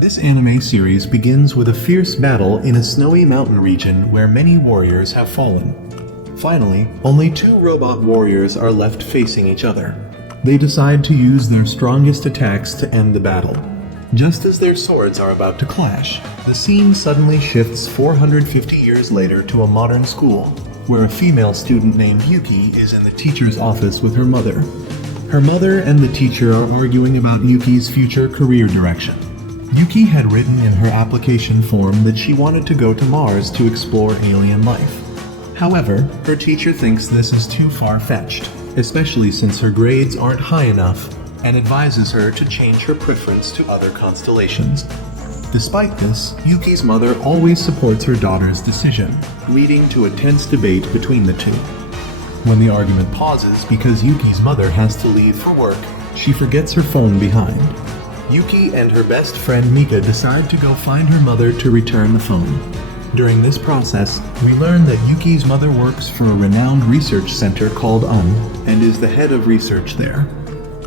This anime series begins with a fierce battle in a snowy mountain region where many warriors have fallen. Finally, only two robot warriors are left facing each other. They decide to use their strongest attacks to end the battle. Just as their swords are about to clash, the scene suddenly shifts 450 years later to a modern school, where a female student named Yuki is in the teacher's office with her mother. Her mother and the teacher are arguing about Yuki's future career direction. Yuki had written in her application form that she wanted to go to Mars to explore alien life. However, her teacher thinks this is too far-fetched, especially since her grades aren't high enough, and advises her to change her preference to other constellations. Despite this, Yuki's mother always supports her daughter's decision, leading to a tense debate between the two. When the argument pauses because Yuki's mother has to leave for work, she forgets her phone behind. Yuki and her best friend Mika decide to go find her mother to return the phone. During this process, we learn that Yuki's mother works for a renowned research center called and is the head of research there.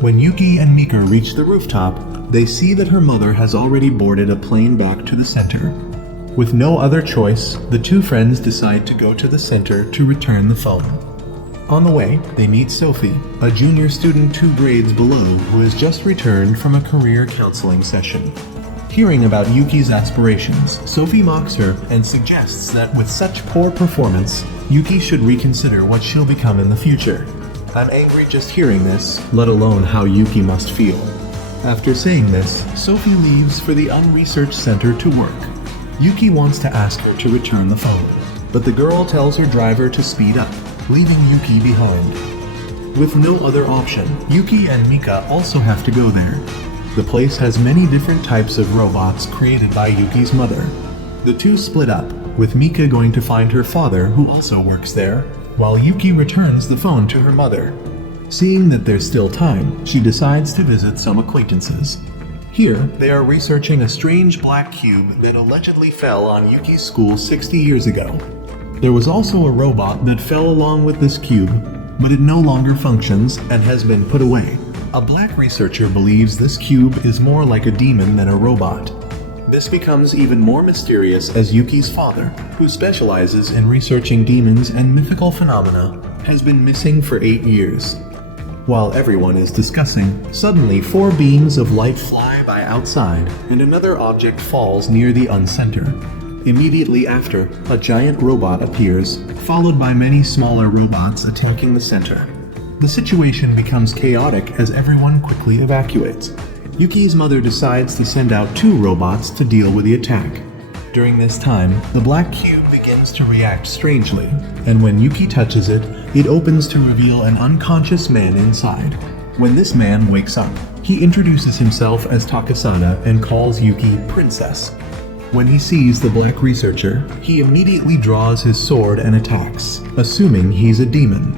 When Yuki and Mika reach the rooftop, they see that her mother has already boarded a plane back to the center. With no other choice, the two friends decide to go to the center to return the phone. On the way, they meet Sophie, a junior student 2 grades below who has just returned from a career counseling session. Hearing about Yuki's aspirations, Sophie mocks her and suggests that with such poor performance, Yuki should reconsider what she'll become in the future. I'm angry just hearing this, let alone how Yuki must feel. After saying this, Sophie leaves for the unresearched center to work. Yuki wants to ask her to return the phone, but the girl tells her driver to speed up, leaving Yuki behind. With no other option, Yuki and Mika also have to go there. The place has many different types of robots created by Yuki's mother. The two split up, with Mika going to find her father, who also works there, while Yuki returns the phone to her mother. Seeing that there's still time, she decides to visit some acquaintances. Here, they are researching a strange black cube that allegedly fell on Yuki's school 60 years ago. There was also a robot that fell along with this cube, but it no longer functions and has been put away. A black researcher believes this cube is more like a demon than a robot. This becomes even more mysterious as Yuki's father, who specializes in researching demons and mythical phenomena, has been missing for 8 years. While everyone is discussing, suddenly 4 beams of light fly by outside, and another object falls near the uncenter. Immediately after, a giant robot appears, followed by many smaller robots attacking the center. The situation becomes chaotic as everyone quickly evacuates. Yuki's mother decides to send out 2 robots to deal with the attack. During this time, the black cube begins to react strangely, and when Yuki touches it, it opens to reveal an unconscious man inside. When this man wakes up, he introduces himself as Takasada and calls Yuki Princess. When he sees the black researcher, he immediately draws his sword and attacks, assuming he's a demon.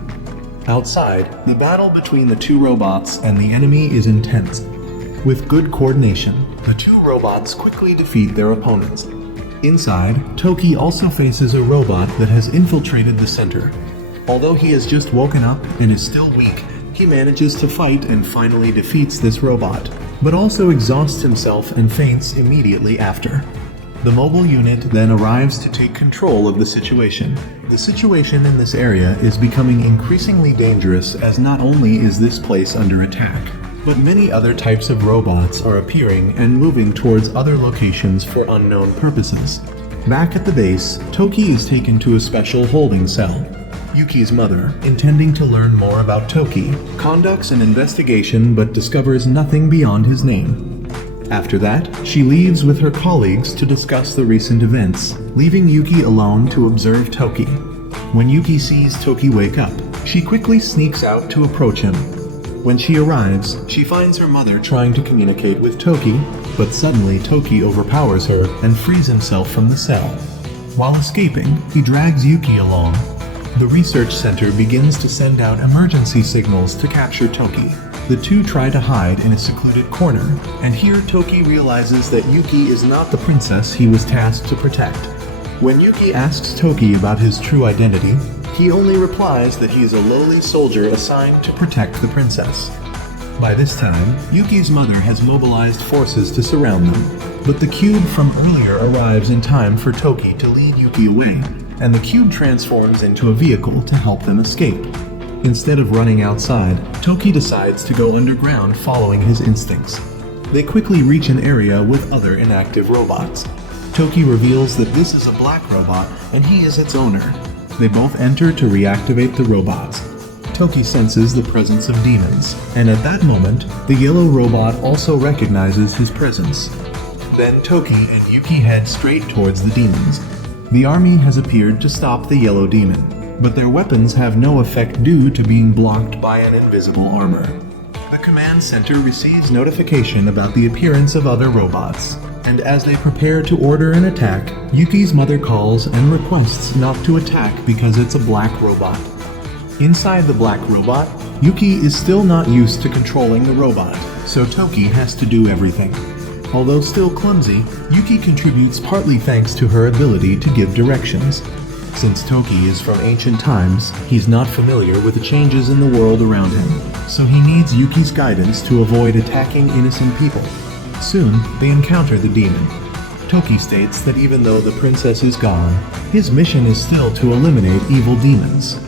Outside, the battle between the 2 robots and the enemy is intense. With good coordination, the 2 robots quickly defeat their opponents. Inside, Toki also faces a robot that has infiltrated the center. Although he has just woken up and is still weak, he manages to fight and finally defeats this robot, but also exhausts himself and faints immediately after. The mobile unit then arrives to take control of the situation. The situation in this area is becoming increasingly dangerous as not only is this place under attack, but many other types of robots are appearing and moving towards other locations for unknown purposes. Back at the base, Toki is taken to a special holding cell. Yuki's mother, intending to learn more about Toki, conducts an investigation but discovers nothing beyond his name. After that, she leaves with her colleagues to discuss the recent events, leaving Yuki alone to observe Toki. When Yuki sees Toki wake up, she quickly sneaks out to approach him. When she arrives, she finds her mother trying to communicate with Toki, but suddenly Toki overpowers her and frees himself from the cell. While escaping, he drags Yuki along. The research center begins to send out emergency signals to capture Toki. The two try to hide in a secluded corner, and here Toki realizes that Yuki is not the princess he was tasked to protect. When Yuki asks Toki about his true identity, he only replies that he is a lowly soldier assigned to protect the princess. By this time, Yuki's mother has mobilized forces to surround them. But the cube from earlier arrives in time for Toki to lead Yuki away, and the cube transforms into a vehicle to help them escape. Instead of running outside, Toki decides to go underground following his instincts. They quickly reach an area with other inactive robots. Toki reveals that this is a black robot and he is its owner. They both enter to reactivate the robots. Toki senses the presence of demons, and at that moment, the yellow robot also recognizes his presence. Then Toki and Yuki head straight towards the demons. The army has appeared to stop the yellow demon, but their weapons have no effect due to being blocked by an invisible armor. The command center receives notification about the appearance of other robots, and as they prepare to order an attack, Yuki's mother calls and requests not to attack because it's a black robot. Inside the black robot, Yuki is still not used to controlling the robot, so Toki has to do everything. Although still clumsy, Yuki contributes partly thanks to her ability to give directions. Since Toki is from ancient times, he's not familiar with the changes in the world around him, so he needs Yuki's guidance to avoid attacking innocent people. Soon, they encounter the demon. Toki states that even though the princess is gone, his mission is still to eliminate evil demons.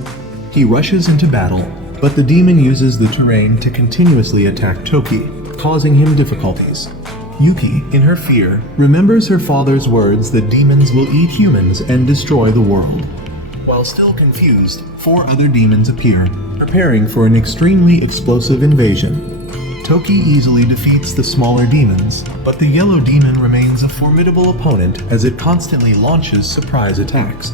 He rushes into battle, but the demon uses the terrain to continuously attack Toki, causing him difficulties. Yuki, in her fear, remembers her father's words that demons will eat humans and destroy the world. While still confused, 4 other demons appear, preparing for an extremely explosive invasion. Toki easily defeats the smaller demons, but the yellow demon remains a formidable opponent as it constantly launches surprise attacks.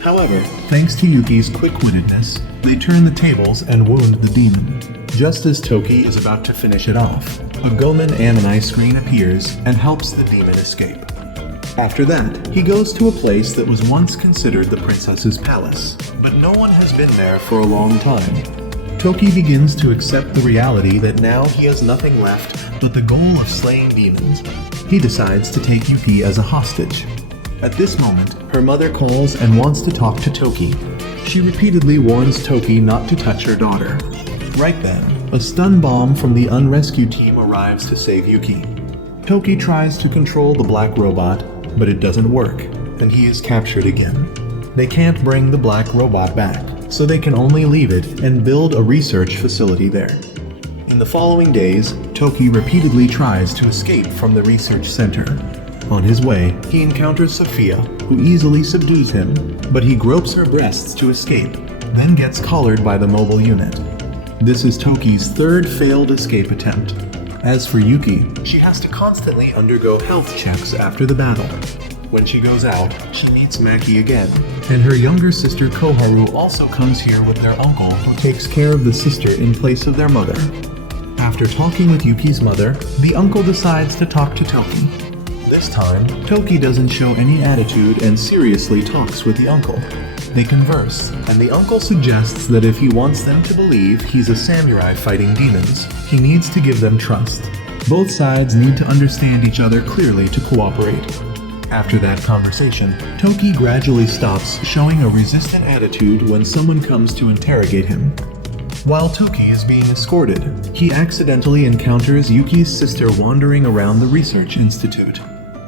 However, thanks to Yuki's quick-wittedness, they turn the tables and wound the demon. Just as Toki is about to finish it off, a Goemon anime screen appears and helps the demon escape. After that, he goes to a place that was once considered the princess's palace, but no one has been there for a long time. Toki begins to accept the reality that now he has nothing left but the goal of slaying demons. He decides to take Yuki as a hostage. At this moment, her mother calls and wants to talk to Toki. She repeatedly warns Toki not to touch her daughter. Right then, a stun bomb from the unrescued team arrives to save Yuki. Toki tries to control the black robot, but it doesn't work, and he is captured again. They can't bring the black robot back, so they can only leave it and build a research facility there. In the following days, Toki repeatedly tries to escape from the research center. On his way, he encounters Sophia, who easily subdues him, but he gropes her breasts to escape, then gets collared by the mobile unit. This is Toki's 3rd failed escape attempt. As for Yuki, she has to constantly undergo health checks after the battle. When she goes out, she meets Maki again, and her younger sister Koharu also comes here with their uncle who takes care of the sister in place of their mother. After talking with Yuki's mother, the uncle decides to talk to Toki. This time, Toki doesn't show any attitude and seriously talks with the uncle. They converse, and the uncle suggests that if he wants them to believe he's a samurai fighting demons, he needs to give them trust. Both sides need to understand each other clearly to cooperate. After that conversation, Toki gradually stops showing a resistant attitude when someone comes to interrogate him. While Toki is being escorted, he accidentally encounters Yuki's sister wandering around the research institute.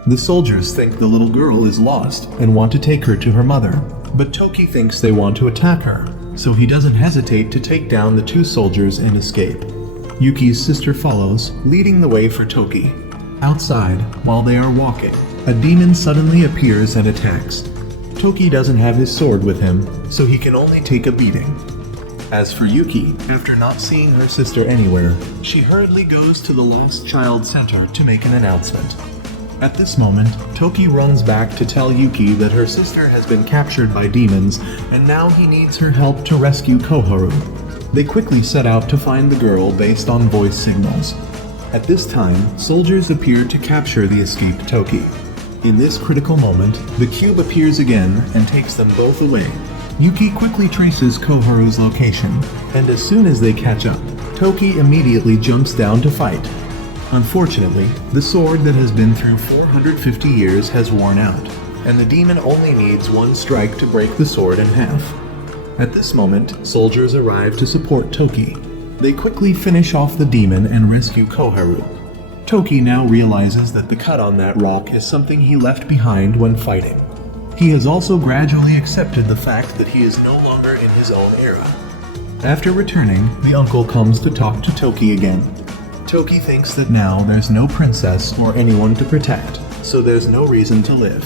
The soldiers think the little girl is lost and want to take her to her mother, but Toki thinks they want to attack her, so he doesn't hesitate to take down the 2 soldiers and escape. Yuki's sister follows, leading the way for Toki. Outside, while they are walking, a demon suddenly appears and attacks. Toki doesn't have his sword with him, so he can only take a beating. As for Yuki, after not seeing her sister anywhere, she hurriedly goes to the Lost Child Center to make an announcement. At this moment, Toki runs back to tell Yuki that her sister has been captured by demons, and now he needs her help to rescue Koharu. They quickly set out to find the girl based on voice signals. At this time, soldiers appear to capture the escaped Toki. In this critical moment, the cube appears again and takes them both away. Yuki quickly traces Koharu's location, and as soon as they catch up, Toki immediately jumps down to fight. Unfortunately, the sword that has been through 450 years has worn out, and the demon only needs 1 strike to break the sword in half. At this moment, soldiers arrive to support Toki. They quickly finish off the demon and rescue Koharu. Toki now realizes that the cut on that rock is something he left behind when fighting. He has also gradually accepted the fact that he is no longer in his own era. After returning, the uncle comes to talk to Toki again. Toki thinks that now there's no princess or anyone to protect, so there's no reason to live.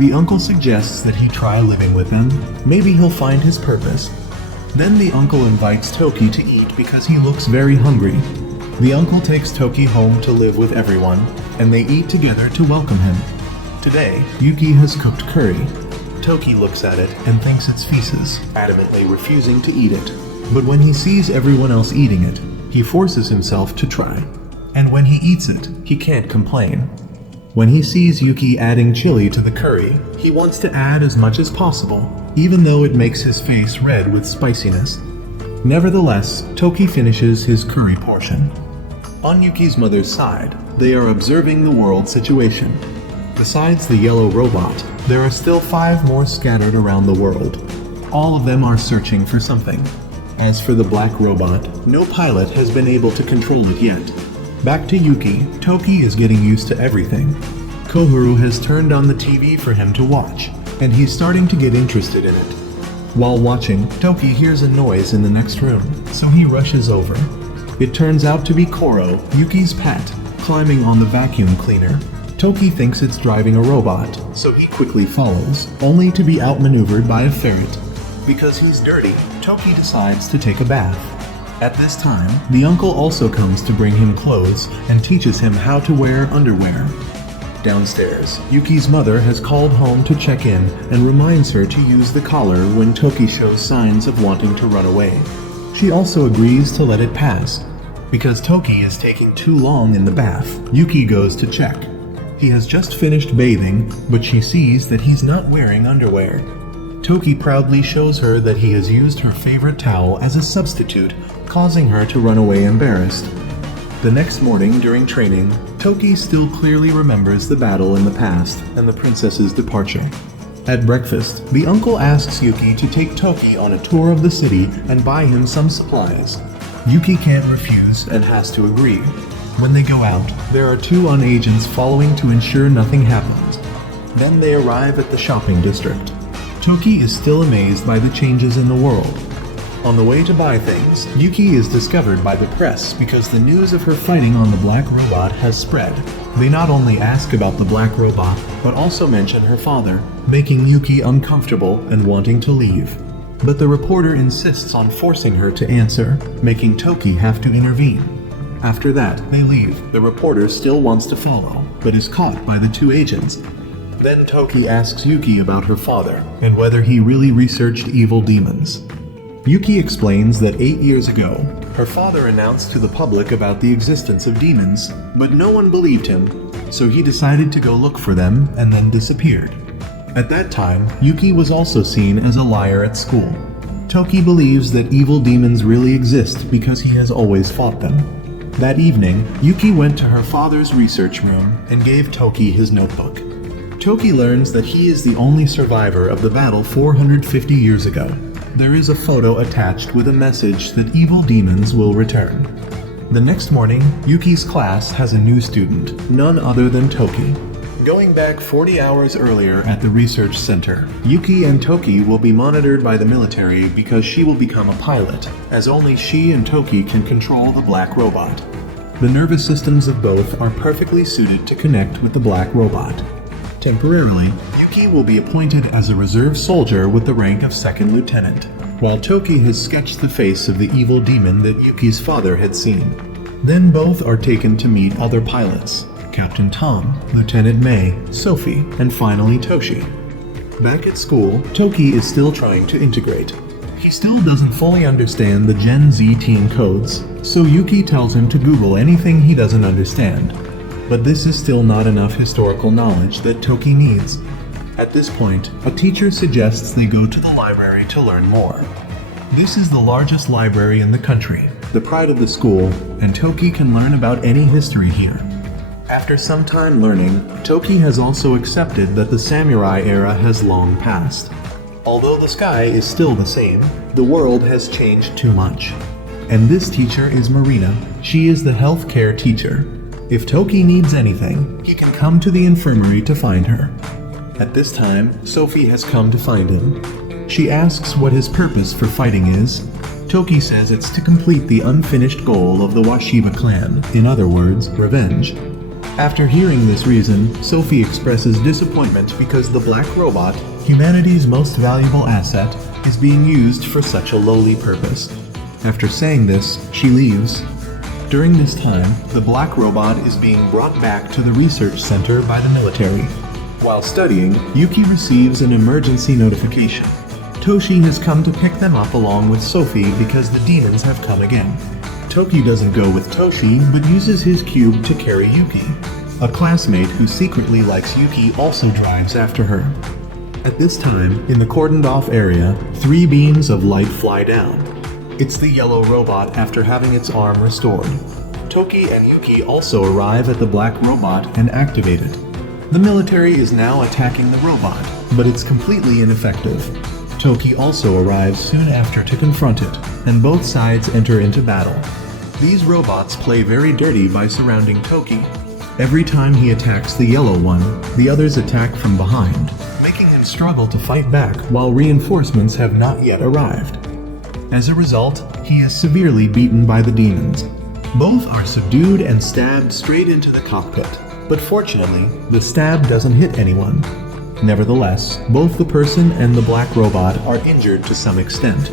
The uncle suggests that he try living with them. Maybe he'll find his purpose. Then the uncle invites Toki to eat because he looks very hungry. The uncle takes Toki home to live with everyone, and they eat together to welcome him. Today, Yuki has cooked curry. Toki looks at it and thinks it's feces, adamantly refusing to eat it. But when he sees everyone else eating it, he forces himself to try. And when he eats it, he can't complain. When he sees Yuki adding chili to the curry, he wants to add as much as possible, even though it makes his face red with spiciness. Nevertheless, Toki finishes his curry portion. On Yuki's mother's side, they are observing the world situation. Besides the yellow robot, there are still 5 more scattered around the world. All of them are searching for something. As for the black robot, no pilot has been able to control it yet. Back to Yuki, Toki is getting used to everything. Kohuru has turned on the TV for him to watch, and he's starting to get interested in it. While watching, Toki hears a noise in the next room, so he rushes over. It turns out to be Koro, Yuki's pet, climbing on the vacuum cleaner. Toki thinks it's driving a robot, so he quickly follows, only to be outmaneuvered by a ferret. Because he's dirty, Toki decides to take a bath. At this time, the uncle also comes to bring him clothes and teaches him how to wear underwear. Downstairs, Yuki's mother has called home to check in and reminds her to use the collar when Toki shows signs of wanting to run away. She also agrees to let it pass. Because Toki is taking too long in the bath, Yuki goes to check. He has just finished bathing, but she sees that he's not wearing underwear. Toki proudly shows her that he has used her favorite towel as a substitute, causing her to run away embarrassed. The next morning during training, Toki still clearly remembers the battle in the past and the princess's departure. At breakfast, the uncle asks Yuki to take Toki on a tour of the city and buy him some supplies. Yuki can't refuse and has to agree. When they go out, there are 2 agents following to ensure nothing happens. Then they arrive at the shopping district. Toki is still amazed by the changes in the world. On the way to buy things, Yuki is discovered by the press because the news of her fighting on the black robot has spread. They not only ask about the black robot, but also mention her father, making Yuki uncomfortable and wanting to leave. But the reporter insists on forcing her to answer, making Toki have to intervene. After that, they leave. The reporter still wants to follow, but is caught by the 2 agents. Then Toki asks Yuki about her father, and whether he really researched evil demons. Yuki explains that 8 years ago, her father announced to the public about the existence of demons, but no one believed him, so he decided to go look for them and then disappeared. At that time, Yuki was also seen as a liar at school. Toki believes that evil demons really exist because he has always fought them. That evening, Yuki went to her father's research room and gave Toki his notebook. Toki learns that he is the only survivor of the battle 450 years ago. There is a photo attached with a message that evil demons will return. The next morning, Yuki's class has a new student, none other than Toki. Going back 40 hours earlier at the research center, Yuki and Toki will be monitored by the military because she will become a pilot, as only she and Toki can control the black robot. The nervous systems of both are perfectly suited to connect with the black robot. Temporarily, Yuki will be appointed as a reserve soldier with the rank of second lieutenant, while Toki has sketched the face of the evil demon that Yuki's father had seen. Then both are taken to meet other pilots, Captain Tom, Lieutenant May, Sophie, and finally Toshi. Back at school, Toki is still trying to integrate. He still doesn't fully understand the Gen Z teen codes, so Yuki tells him to Google anything he doesn't understand. But this is still not enough historical knowledge that Toki needs. At this point, a teacher suggests they go to the library to learn more. This is the largest library in the country, the pride of the school, and Toki can learn about any history here. After some time learning, Toki has also accepted that the samurai era has long passed. Although the sky is still the same, the world has changed too much. And this teacher is Marina. She is the healthcare teacher. If Toki needs anything, he can come to the infirmary to find her. At this time, Sophie has come to find him. She asks what his purpose for fighting is. Toki says it's to complete the unfinished goal of the Washiba clan, in other words, revenge. After hearing this reason, Sophie expresses disappointment because the black robot, humanity's most valuable asset, is being used for such a lowly purpose. After saying this, she leaves. During this time, the black robot is being brought back to the research center by the military. While studying, Yuki receives an emergency notification. Toshi has come to pick them up along with Sophie because the demons have come again. Toki doesn't go with Toshi, but uses his cube to carry Yuki. A classmate who secretly likes Yuki also drives after her. At this time, in the cordoned-off area, 3 beams of light fly down. It's the yellow robot after having its arm restored. Toki and Yuki also arrive at the black robot and activate it. The military is now attacking the robot, but it's completely ineffective. Toki also arrives soon after to confront it, and both sides enter into battle. These robots play very dirty by surrounding Toki. Every time he attacks the yellow one, the others attack from behind, making him struggle to fight back while reinforcements have not yet arrived. As a result, he is severely beaten by the demons. Both are subdued and stabbed straight into the cockpit, but fortunately, the stab doesn't hit anyone. Nevertheless, both the person and the black robot are injured to some extent.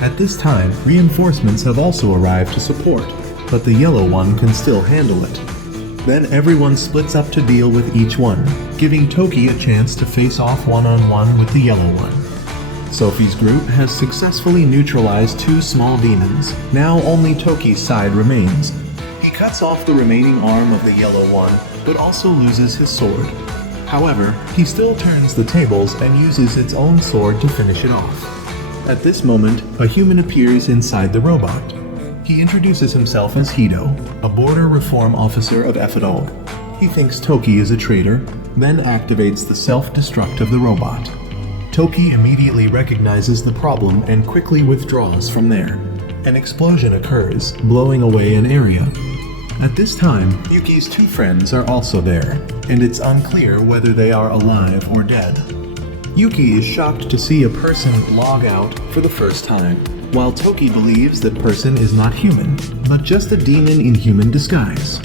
At this time, reinforcements have also arrived to support, but the yellow one can still handle it. Then everyone splits up to deal with each one, giving Toki a chance to face off one-on-one with the yellow one. Sophie's group has successfully neutralized 2 small demons. Now only Toki's side remains. He cuts off the remaining arm of the yellow one, but also loses his sword. However, he still turns the tables and uses its own sword to finish it off. At this moment, a human appears inside the robot. He introduces himself as Hido, a border reform officer of Ephidol. He thinks Toki is a traitor, then activates the self-destruct of the robot. Toki immediately recognizes the problem and quickly withdraws from there. An explosion occurs, blowing away an area. At this time, Yuki's 2 friends are also there, and it's unclear whether they are alive or dead. Yuki is shocked to see a person log out for the first time, while Toki believes that person is not human, but just a demon in human disguise.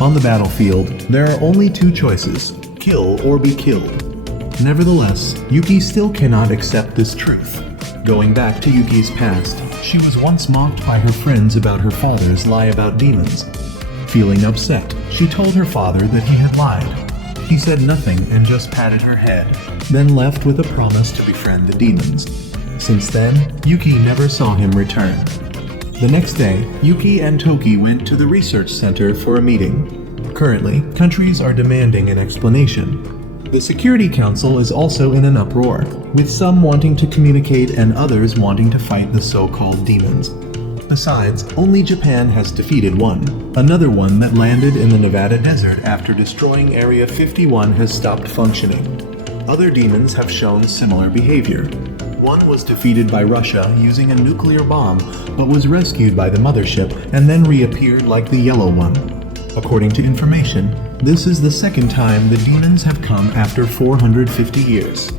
On the battlefield, there are only 2 choices, kill or be killed. Nevertheless, Yuki still cannot accept this truth. Going back to Yuki's past, she was once mocked by her friends about her father's lie about demons. Feeling upset, she told her father that he had lied. He said nothing and just patted her head, then left with a promise to befriend the demons. Since then, Yuki never saw him return. The next day, Yuki and Toki went to the research center for a meeting. Currently, countries are demanding an explanation. The Security Council is also in an uproar, with some wanting to communicate and others wanting to fight the so-called demons. Besides, only Japan has defeated one. Another one that landed in the Nevada desert after destroying Area 51 has stopped functioning. Other demons have shown similar behavior. One was defeated by Russia using a nuclear bomb, but was rescued by the mothership and then reappeared like the yellow one. According to information, this is the second time the demons have come after 450 years.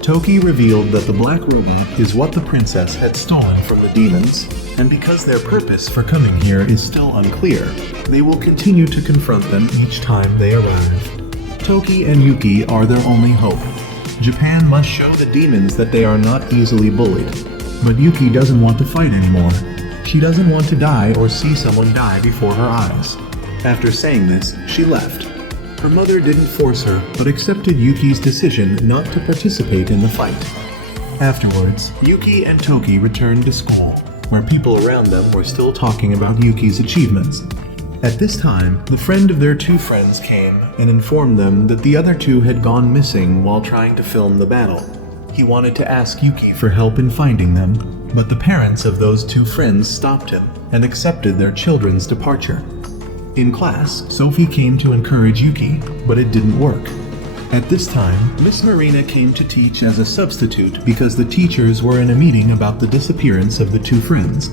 Toki revealed that the black robot is what the princess had stolen from the demons, and because their purpose for coming here is still unclear, they will continue to confront them each time they arrive. Toki and Yuki are their only hope. Japan must show the demons that they are not easily bullied. But Yuki doesn't want to fight anymore. She doesn't want to die or see someone die before her eyes. After saying this, she left. Her mother didn't force her, but accepted Yuki's decision not to participate in the fight. Afterwards, Yuki and Toki returned to school, where people around them were still talking about Yuki's achievements. At this time, the friend of their 2 friends came and informed them that the other 2 had gone missing while trying to film the battle. He wanted to ask Yuki for help in finding them, but the parents of those 2 friends stopped him and accepted their children's departure. In class, Sophie came to encourage Yuki, but it didn't work. At this time, Miss Marina came to teach as a substitute because the teachers were in a meeting about the disappearance of the 2 friends.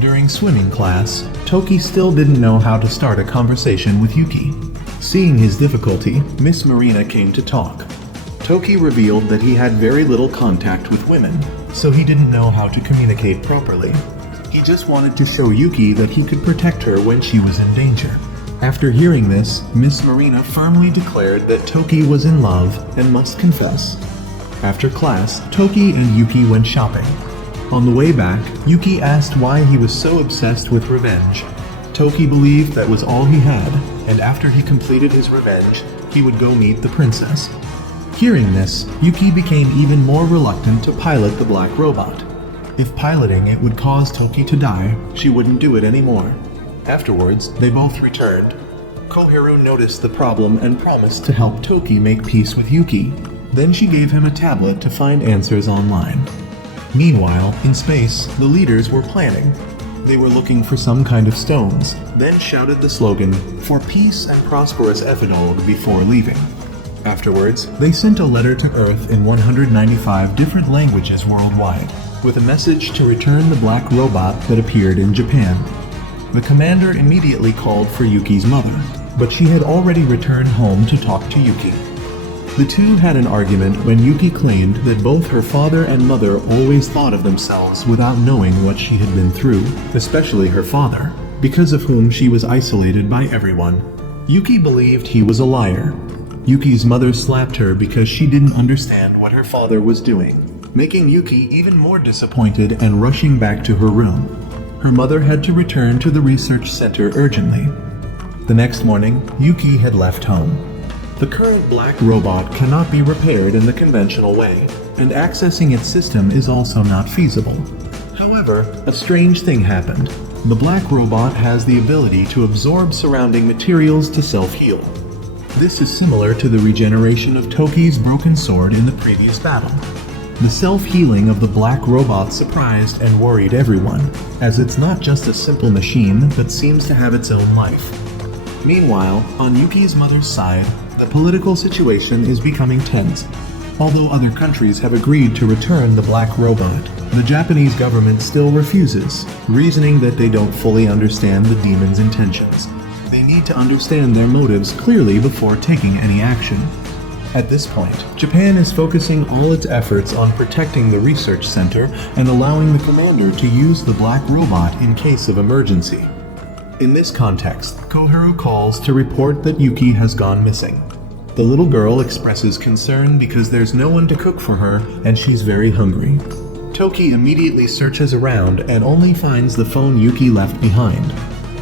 During swimming class, Toki still didn't know how to start a conversation with Yuki. Seeing his difficulty, Miss Marina came to talk. Toki revealed that he had very little contact with women, so he didn't know how to communicate properly. He just wanted to show Yuki that he could protect her when she was in danger. After hearing this, Miss Marina firmly declared that Toki was in love and must confess. After class, Toki and Yuki went shopping. On the way back, Yuki asked why he was so obsessed with revenge. Toki believed that was all he had, and after he completed his revenge, he would go meet the princess. Hearing this, Yuki became even more reluctant to pilot the black robot. If piloting it would cause Toki to die, she wouldn't do it anymore. Afterwards, they both returned. Koharu noticed the problem and promised to help Toki make peace with Yuki. Then she gave him a tablet to find answers online. Meanwhile, in space, the leaders were planning. They were looking for some kind of stones, then shouted the slogan, "For peace and prosperous Ephidode," before leaving. Afterwards, they sent a letter to Earth in 195 different languages worldwide, with a message to return the black robot that appeared in Japan. The commander immediately called for Yuki's mother, but she had already returned home to talk to Yuki. The two had an argument when Yuki claimed that both her father and mother always thought of themselves without knowing what she had been through, especially her father, because of whom she was isolated by everyone. Yuki believed he was a liar. Yuki's mother slapped her because she didn't understand what her father was doing, making Yuki even more disappointed and rushing back to her room. Her mother had to return to the research center urgently. The next morning, Yuki had left home. The current black robot cannot be repaired in the conventional way, and accessing its system is also not feasible. However, a strange thing happened. The black robot has the ability to absorb surrounding materials to self-heal. This is similar to the regeneration of Toki's broken sword in the previous battle. The self-healing of the black robot surprised and worried everyone, as it's not just a simple machine but seems to have its own life. Meanwhile, on Yuki's mother's side, the political situation is becoming tense. Although other countries have agreed to return the black robot, the Japanese government still refuses, reasoning that they don't fully understand the demon's intentions. They need to understand their motives clearly before taking any action. At this point, Japan is focusing all its efforts on protecting the research center and allowing the commander to use the black robot in case of emergency. In this context, Koharu calls to report that Yuki has gone missing. The little girl expresses concern because there's no one to cook for her and she's very hungry. Toki immediately searches around and only finds the phone Yuki left behind.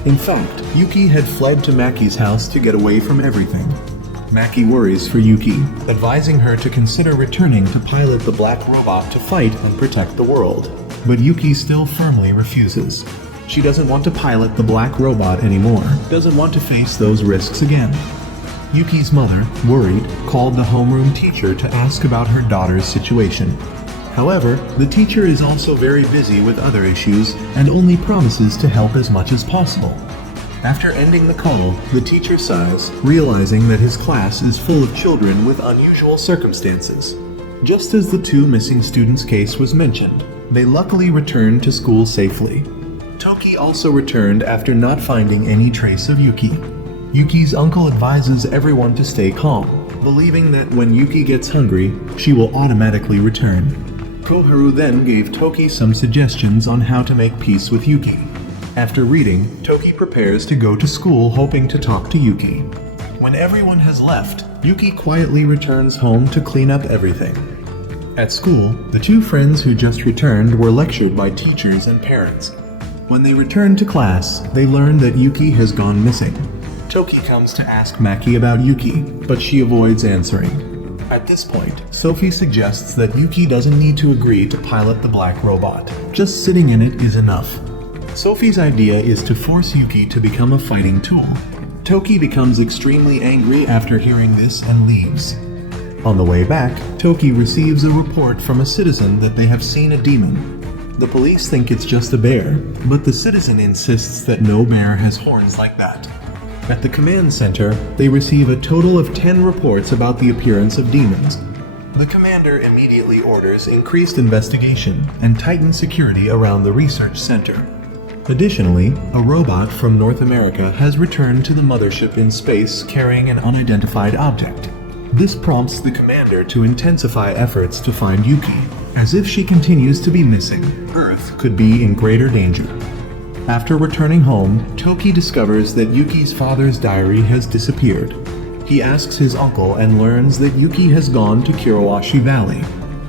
In fact, Yuki had fled to Maki's house to get away from everything. Maki worries for Yuki, advising her to consider returning to pilot the black robot to fight and protect the world. But Yuki still firmly refuses. She doesn't want to pilot the black robot anymore, doesn't want to face those risks again. Yuki's mother, worried, called the homeroom teacher to ask about her daughter's situation. However, the teacher is also very busy with other issues and only promises to help as much as possible. After ending the call, the teacher sighs, realizing that his class is full of children with unusual circumstances. Just as the two missing students' case was mentioned, they luckily returned to school safely. Toki also returned after not finding any trace of Yuki. Yuki's uncle advises everyone to stay calm, believing that when Yuki gets hungry, she will automatically return. Koharu then gave Toki some suggestions on how to make peace with Yuki. After reading, Toki prepares to go to school hoping to talk to Yuki. When everyone has left, Yuki quietly returns home to clean up everything. At school, the two friends who just returned were lectured by teachers and parents. When they return to class, they learn that Yuki has gone missing. Toki comes to ask Maki about Yuki, but she avoids answering. At this point, Sophie suggests that Yuki doesn't need to agree to pilot the black robot. Just sitting in it is enough. Sophie's idea is to force Yuki to become a fighting tool. Toki becomes extremely angry after hearing this and leaves. On the way back, Toki receives a report from a citizen that they have seen a demon. The police think it's just a bear, but the citizen insists that no bear has horns like that. At the command center, they receive a total of 10 reports about the appearance of demons. The commander immediately orders increased investigation and tightened security around the research center. Additionally, a robot from North America has returned to the mothership in space carrying an unidentified object. This prompts the commander to intensify efforts to find Yuki, as if she continues to be missing, Earth could be in greater danger. After returning home, Toki discovers that Yuki's father's diary has disappeared. He asks his uncle and learns that Yuki has gone to Kirawashi Valley.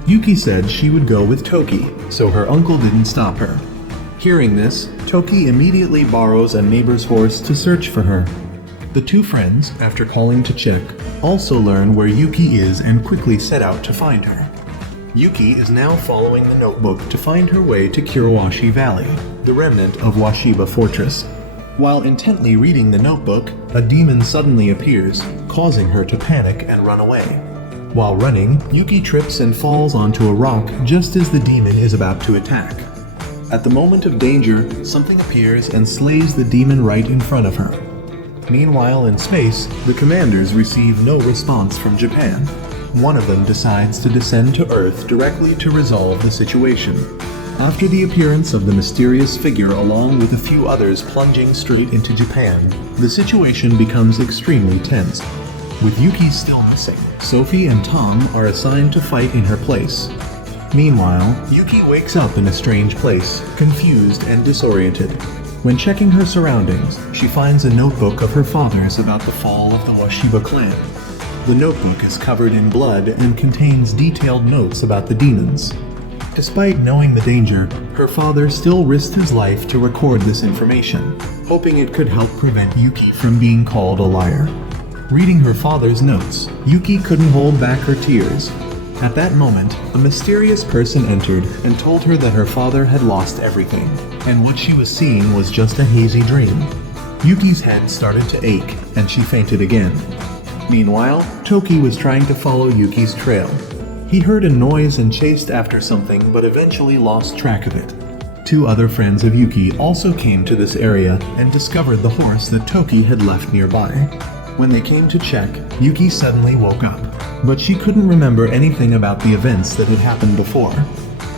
Yuki said she would go with Toki, so her uncle didn't stop her. Hearing this, Toki immediately borrows a neighbor's horse to search for her. The two friends, after calling to check, also learn where Yuki is and quickly set out to find her. Yuki is now following the notebook to find her way to Kirawashi Valley, the remnant of Washiba Fortress. While intently reading the notebook, a demon suddenly appears, causing her to panic and run away. While running, Yuki trips and falls onto a rock just as the demon is about to attack. At the moment of danger, something appears and slays the demon right in front of her. Meanwhile, in space, the commanders receive no response from Japan. One of them decides to descend to Earth directly to resolve the situation. After the appearance of the mysterious figure along with a few others plunging straight into Japan, the situation becomes extremely tense. With Yuki still missing, Sophie and Tom are assigned to fight in her place. Meanwhile, Yuki wakes up in a strange place, confused and disoriented. When checking her surroundings, she finds a notebook of her father's about the fall of the Washiba clan. The notebook is covered in blood and contains detailed notes about the demons. Despite knowing the danger, her father still risked his life to record this information, hoping it could help prevent Yuki from being called a liar. Reading her father's notes, Yuki couldn't hold back her tears. At that moment, a mysterious person entered and told her that her father had lost everything, and what she was seeing was just a hazy dream. Yuki's head started to ache, and she fainted again. Meanwhile, Toki was trying to follow Yuki's trail. He heard a noise and chased after something, but eventually lost track of it. Two other friends of Yuki also came to this area and discovered the horse that Toki had left nearby. When they came to check, Yuki suddenly woke up, but she couldn't remember anything about the events that had happened before.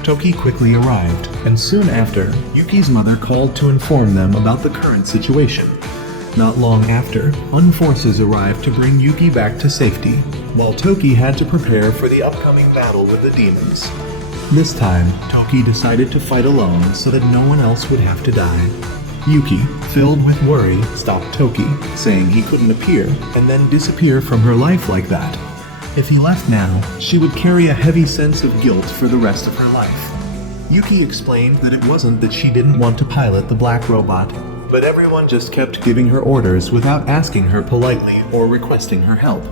Toki quickly arrived, and soon after, Yuki's mother called to inform them about the current situation. Not long after, forces arrived to bring Yuki back to safety, while Toki had to prepare for the upcoming battle with the demons. This time, Toki decided to fight alone so that no one else would have to die. Yuki, filled with worry, stopped Toki, saying he couldn't appear and then disappear from her life like that. If he left now, she would carry a heavy sense of guilt for the rest of her life. Yuki explained that it wasn't that she didn't want to pilot the black robot, but everyone just kept giving her orders without asking her politely or requesting her help.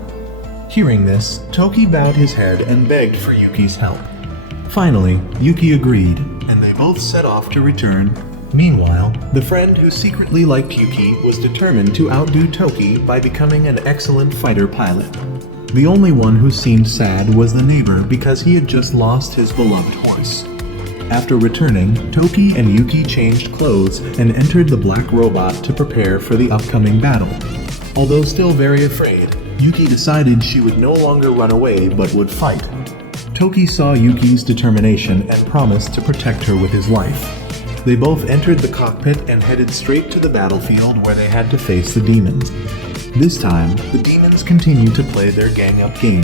Hearing this, Toki bowed his head and begged for Yuki's help. Finally, Yuki agreed, and they both set off to return. Meanwhile, the friend who secretly liked Yuki was determined to outdo Toki by becoming an excellent fighter pilot. The only one who seemed sad was the neighbor because he had just lost his beloved horse. After returning, Toki and Yuki changed clothes and entered the black robot to prepare for the upcoming battle. Although still very afraid, Yuki decided she would no longer run away but would fight. Toki saw Yuki's determination and promised to protect her with his life. They both entered the cockpit and headed straight to the battlefield where they had to face the demons. This time, the demons continued to play their gang-up game,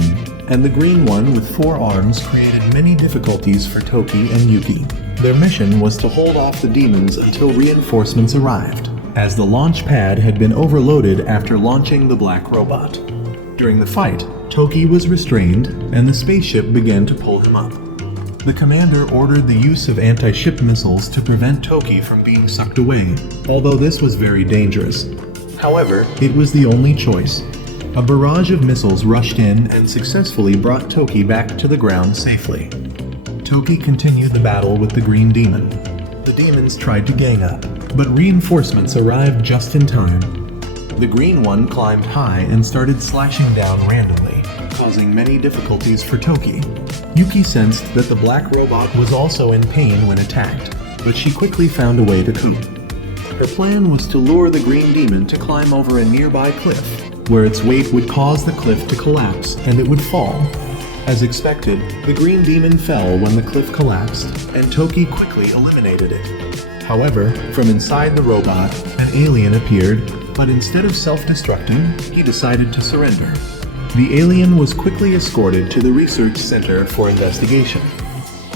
and the green one with 4 arms created many difficulties for Toki and Yuki. Their mission was to hold off the demons until reinforcements arrived, as the launch pad had been overloaded after launching the black robot. During the fight, Toki was restrained, and the spaceship began to pull him up. The commander ordered the use of anti-ship missiles to prevent Toki from being sucked away, although this was very dangerous. However, it was the only choice. A barrage of missiles rushed in and successfully brought Toki back to the ground safely. Toki continued the battle with the green demon. The demons tried to gang up, but reinforcements arrived just in time. The green one climbed high and started slashing down randomly, causing many difficulties for Toki. Yuki sensed that the black robot was also in pain when attacked, but she quickly found a way to cope. Her plan was to lure the green demon to climb over a nearby cliff, where its weight would cause the cliff to collapse and it would fall. As expected, the green demon fell when the cliff collapsed, and Toki quickly eliminated it. However, from inside the robot, an alien appeared, but instead of self-destructing, he decided to surrender. The alien was quickly escorted to the research center for investigation.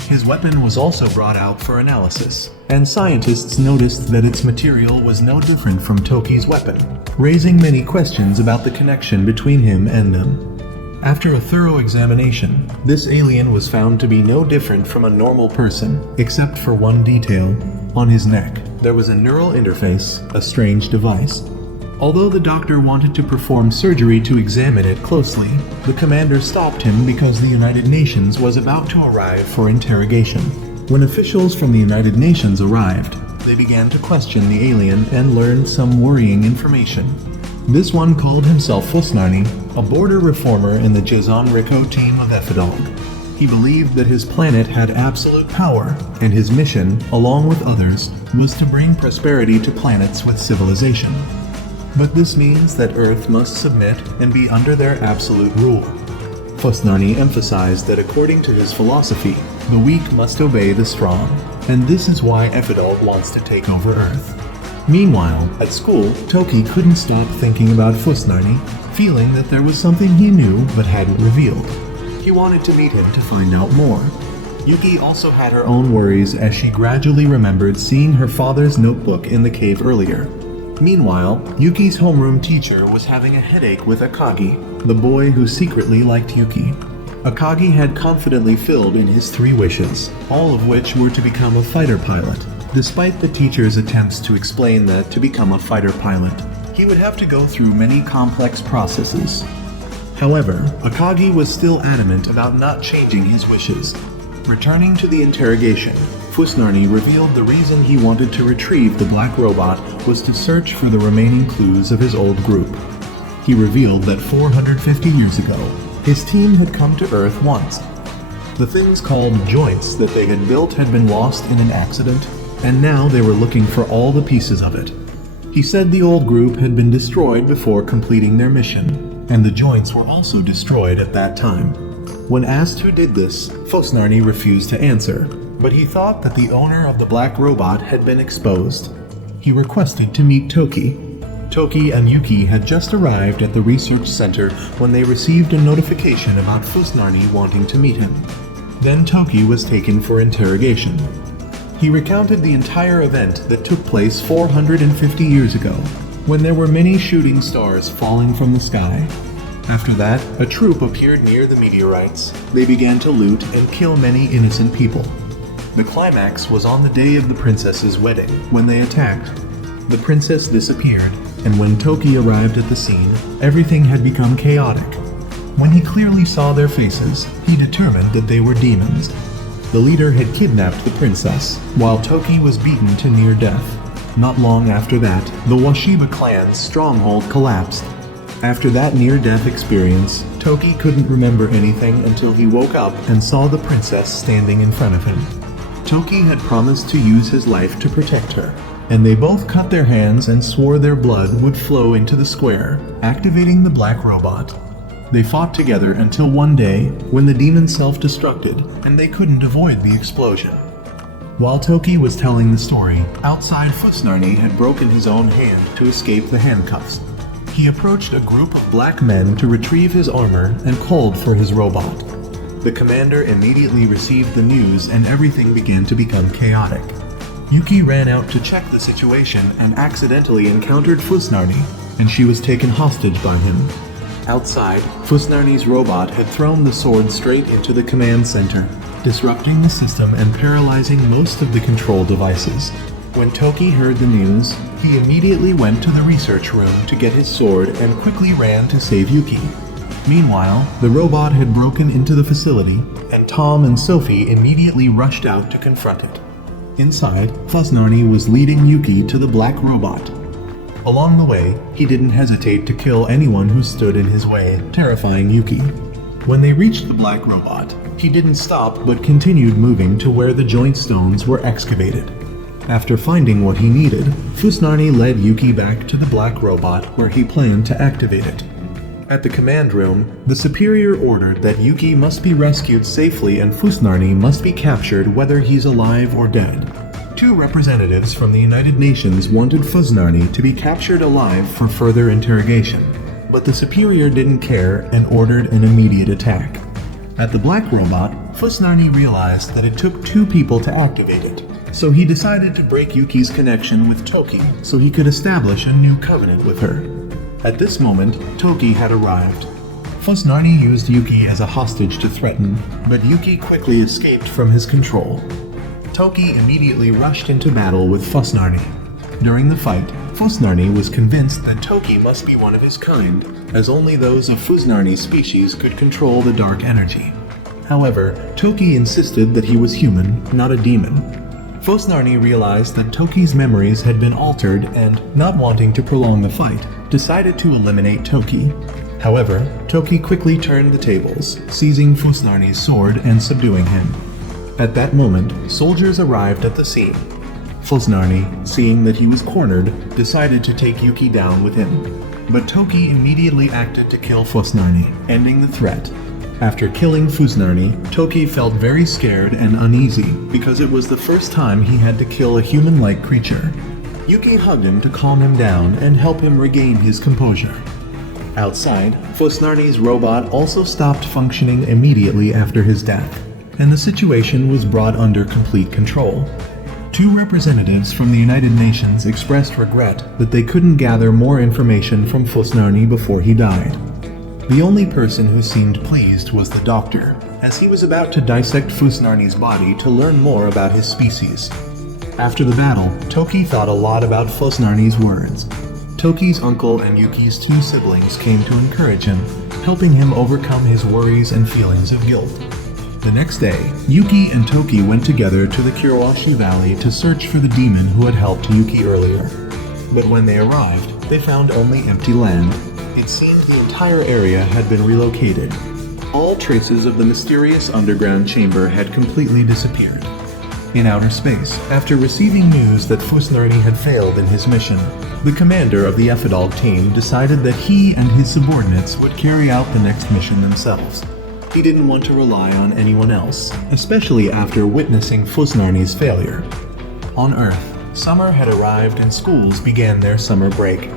His weapon was also brought out for analysis, and scientists noticed that its material was no different from Toki's weapon, raising many questions about the connection between him and them. After a thorough examination, this alien was found to be no different from a normal person, except for one detail. On his neck, there was a neural interface, a strange device. Although the doctor wanted to perform surgery to examine it closely, the commander stopped him because the United Nations was about to arrive for interrogation. When officials from the United Nations arrived, they began to question the alien and learned some worrying information. This one called himself Fusnarni, a border reformer in the Jazon Rico team of Ephidog. He believed that his planet had absolute power, and his mission, along with others, was to bring prosperity to planets with civilization. But this means that Earth must submit and be under their absolute rule. Fusnarni emphasized that according to his philosophy, the weak must obey the strong, and this is why Ephidog wants to take over Earth. Meanwhile, at school, Toki couldn't stop thinking about Fusnarni, feeling that there was something he knew but hadn't revealed. He wanted to meet him to find out more. Yuki also had her own worries as she gradually remembered seeing her father's notebook in the cave earlier. Meanwhile, Yuki's homeroom teacher was having a headache with Akagi, the boy who secretly liked Yuki. Akagi had confidently filled in his 3 wishes, all of which were to become a fighter pilot. Despite the teacher's attempts to explain that to become a fighter pilot, he would have to go through many complex processes. However, Akagi was still adamant about not changing his wishes. Returning to the interrogation, Fusnarni revealed the reason he wanted to retrieve the black robot was to search for the remaining clues of his old group. He revealed that 450 years ago, his team had come to Earth once. The things called joints that they had built had been lost in an accident, and now they were looking for all the pieces of it. He said the old group had been destroyed before completing their mission, and the joints were also destroyed at that time. When asked who did this, Fusnarni refused to answer, but he thought that the owner of the black robot had been exposed. He requested to meet Toki. Toki and Yuki had just arrived at the research center when they received a notification about Fusnarni wanting to meet him. Then Toki was taken for interrogation. He recounted the entire event that took place 450 years ago, when there were many shooting stars falling from the sky. After that, a troop appeared near the meteorites. They began to loot and kill many innocent people. The climax was on the day of the princess's wedding, when they attacked. The princess disappeared, and when Toki arrived at the scene, everything had become chaotic. When he clearly saw their faces, he determined that they were demons. The leader had kidnapped the princess, while Toki was beaten to near death. Not long after that, the Washiba clan's stronghold collapsed. After that near-death experience, Toki couldn't remember anything until he woke up and saw the princess standing in front of him. Toki had promised to use his life to protect her, and they both cut their hands and swore their blood would flow into the square, activating the black robot. They fought together until one day, when the demon self-destructed, and they couldn't avoid the explosion. While Toki was telling the story, outside Fusnarni had broken his own hand to escape the handcuffs. He approached a group of black men to retrieve his armor and called for his robot. The commander immediately received the news and everything began to become chaotic. Yuki ran out to check the situation and accidentally encountered Fusnarni, and she was taken hostage by him. Outside, Fusnarni's robot had thrown the sword straight into the command center, disrupting the system and paralyzing most of the control devices. When Toki heard the news, he immediately went to the research room to get his sword and quickly ran to save Yuki. Meanwhile, the robot had broken into the facility, and Tom and Sophie immediately rushed out to confront it. Inside, Fusnarni was leading Yuki to the black robot. Along the way, he didn't hesitate to kill anyone who stood in his way, terrifying Yuki. When they reached the black robot, he didn't stop but continued moving to where the joint stones were excavated. After finding what he needed, Fusnarni led Yuki back to the black robot where he planned to activate it. At the command room, the superior ordered that Yuki must be rescued safely and Fusnarni must be captured whether he's alive or dead. two representatives from the United Nations wanted Fusnarni to be captured alive for further interrogation, but the superior didn't care and ordered an immediate attack. At the black robot, Fusnarni realized that it took two people to activate it, so he decided to break Yuki's connection with Toki so he could establish a new covenant with her. At this moment, Toki had arrived. Fusnarni used Yuki as a hostage to threaten, but Yuki quickly escaped from his control. Toki immediately rushed into battle with Fusnarni. During the fight, Fusnarni was convinced that Toki must be one of his kind, as only those of Fusnarni's species could control the dark energy. However, Toki insisted that he was human, not a demon. Fusnarni realized that Toki's memories had been altered and, not wanting to prolong the fight, decided to eliminate Toki. However, Toki quickly turned the tables, seizing Fusnarni's sword and subduing him. At that moment, soldiers arrived at the scene. Fusnarni, seeing that he was cornered, decided to take Yuki down with him. But Toki immediately acted to kill Fusnarni, ending the threat. After killing Fusnarni, Toki felt very scared and uneasy because it was the first time he had to kill a human-like creature. Yuki hugged him to calm him down and help him regain his composure. Outside, Fusnarni's robot also stopped functioning immediately after his death, and the situation was brought under complete control. Two representatives from the United Nations expressed regret that they couldn't gather more information from Fusnarni before he died. The only person who seemed pleased was the doctor, as he was about to dissect Fusnarni's body to learn more about his species. After the battle, Toki thought a lot about Fusnarni's words. Toki's uncle and Yuki's two siblings came to encourage him, helping him overcome his worries and feelings of guilt. The next day, Yuki and Toki went together to the Kirawashi Valley to search for the demon who had helped Yuki earlier. But when they arrived, they found only empty land. It seemed the entire area had been relocated. All traces of the mysterious underground chamber had completely disappeared. In outer space, after receiving news that Fusnarni had failed in his mission, the commander of the Ephidog team decided that he and his subordinates would carry out the next mission themselves. He didn't want to rely on anyone else, especially after witnessing Fusnarni's failure. On Earth, summer had arrived and schools began their summer break.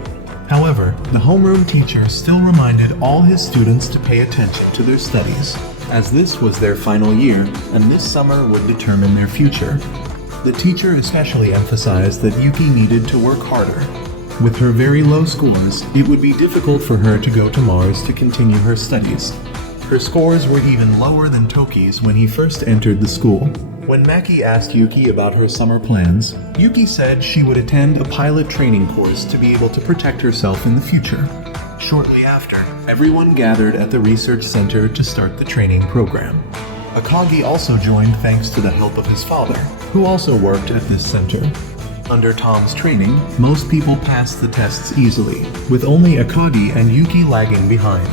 However, the homeroom teacher still reminded all his students to pay attention to their studies, as this was their final year and this summer would determine their future. The teacher especially emphasized that Yuki needed to work harder. With her very low scores, it would be difficult for her to go to Mars to continue her studies. Her scores were even lower than Toki's when he first entered the school. When Maki asked Yuki about her summer plans, Yuki said she would attend a pilot training course to be able to protect herself in the future. Shortly after, everyone gathered at the research center to start the training program. Akagi also joined thanks to the help of his father, who also worked at this center. Under Tom's training, most people passed the tests easily, with only Akagi and Yuki lagging behind.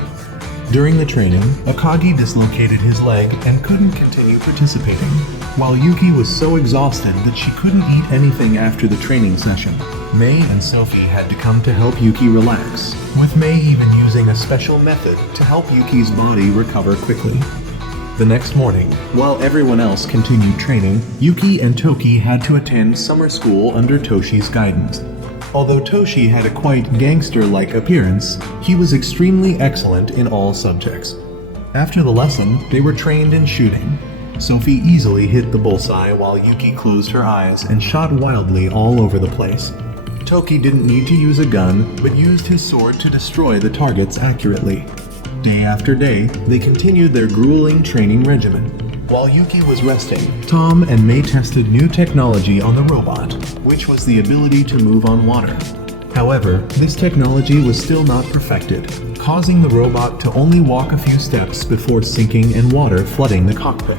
During the training, Akagi dislocated his leg and couldn't continue participating, while Yuki was so exhausted that she couldn't eat anything after the training session. Mei and Sophie had to come to help Yuki relax, with Mei even using a special method to help Yuki's body recover quickly. The next morning, while everyone else continued training, Yuki and Toki had to attend summer school under Toshi's guidance. Although Toshi had a quite gangster-like appearance, he was extremely excellent in all subjects. After the lesson, they were trained in shooting. Sophie easily hit the bullseye while Yuki closed her eyes and shot wildly all over the place. Toki didn't need to use a gun, but used his sword to destroy the targets accurately. Day after day, they continued their grueling training regimen. While Yuki was resting, Tom and Mei tested new technology on the robot, which was the ability to move on water. However, this technology was still not perfected, causing the robot to only walk a few steps before sinking and water flooding the cockpit.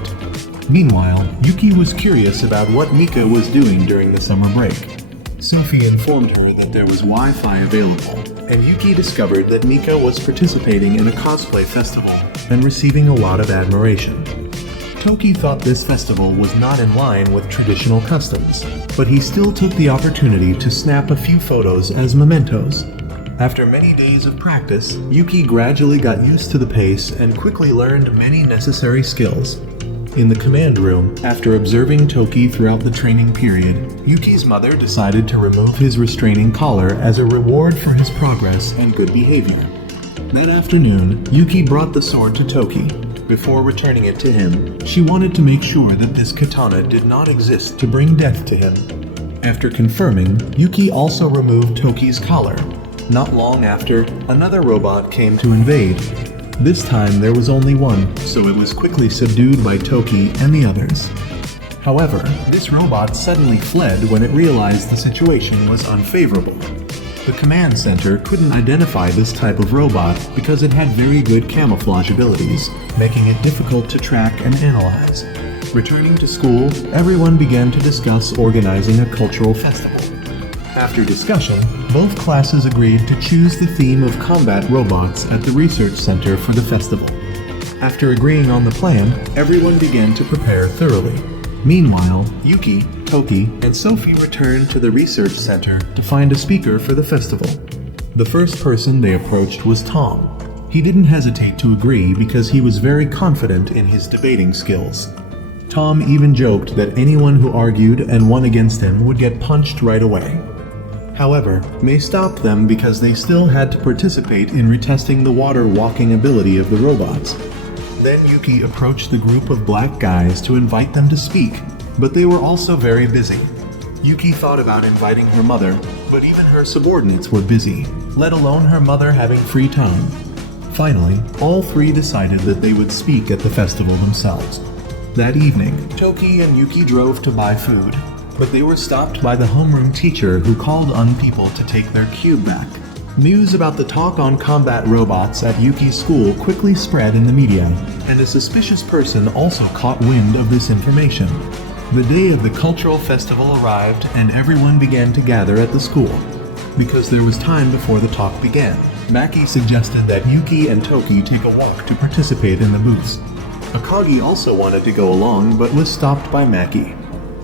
Meanwhile, Yuki was curious about what Mika was doing during the summer break. Sophie informed her that there was Wi-Fi available, and Yuki discovered that Mika was participating in a cosplay festival and receiving a lot of admiration. Toki thought this festival was not in line with traditional customs, but he still took the opportunity to snap a few photos as mementos. After many days of practice, Yuki gradually got used to the pace and quickly learned many necessary skills. In the command room, after observing Toki throughout the training period, Yuki's mother decided to remove his restraining collar as a reward for his progress and good behavior. That afternoon, Yuki brought the sword to Toki. Before returning it to him, she wanted to make sure that this katana did not exist to bring death to him. After confirming, Yuki also removed Toki's collar. Not long after, another robot came to invade. This time there was only one, so it was quickly subdued by Toki and the others. However, this robot suddenly fled when it realized the situation was unfavorable. The command center couldn't identify this type of robot because it had very good camouflage abilities, making it difficult to track and analyze. Returning to school, everyone began to discuss organizing a cultural festival. After discussion, both classes agreed to choose the theme of combat robots at the research center for the festival. After agreeing on the plan, everyone began to prepare thoroughly. Meanwhile, Yuki, Toki, and Sophie returned to the research center to find a speaker for the festival. The first person they approached was Tom. He didn't hesitate to agree because he was very confident in his debating skills. Tom even joked that anyone who argued and won against him would get punched right away. However, they stopped them because they still had to participate in retesting the water walking ability of the robots. Then Yuki approached the group of black guys to invite them to speak, but they were also very busy. Yuki thought about inviting her mother, but even her subordinates were busy, let alone her mother having free time. Finally, all three decided that they would speak at the festival themselves. That evening, Toki and Yuki drove to buy food, but they were stopped by the homeroom teacher who called on people to take their cube back. News about the talk on combat robots at Yuki's school quickly spread in the media, and a suspicious person also caught wind of this information. The day of the cultural festival arrived and everyone began to gather at the school. Because there was time before the talk began, Maki suggested that Yuki and Toki take a walk to participate in the booths. Akagi also wanted to go along but was stopped by Maki.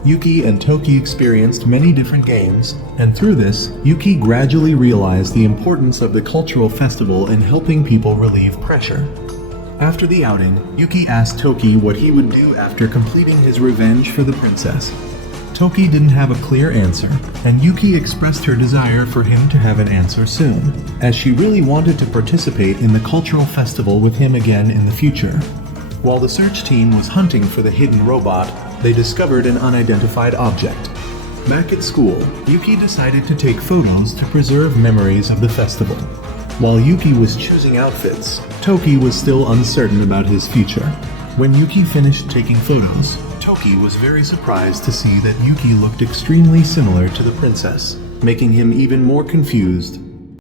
Yuki and Toki experienced many different games, and through this, Yuki gradually realized the importance of the cultural festival in helping people relieve pressure. After the outing, Yuki asked Toki what he would do after completing his revenge for the princess. Toki didn't have a clear answer, and Yuki expressed her desire for him to have an answer soon, as she really wanted to participate in the cultural festival with him again in the future. While the search team was hunting for the hidden robot, they discovered an unidentified object. Back at school, Yuki decided to take photos to preserve memories of the festival. While Yuki was choosing outfits, Toki was still uncertain about his future. When Yuki finished taking photos, Toki was very surprised to see that Yuki looked extremely similar to the princess, making him even more confused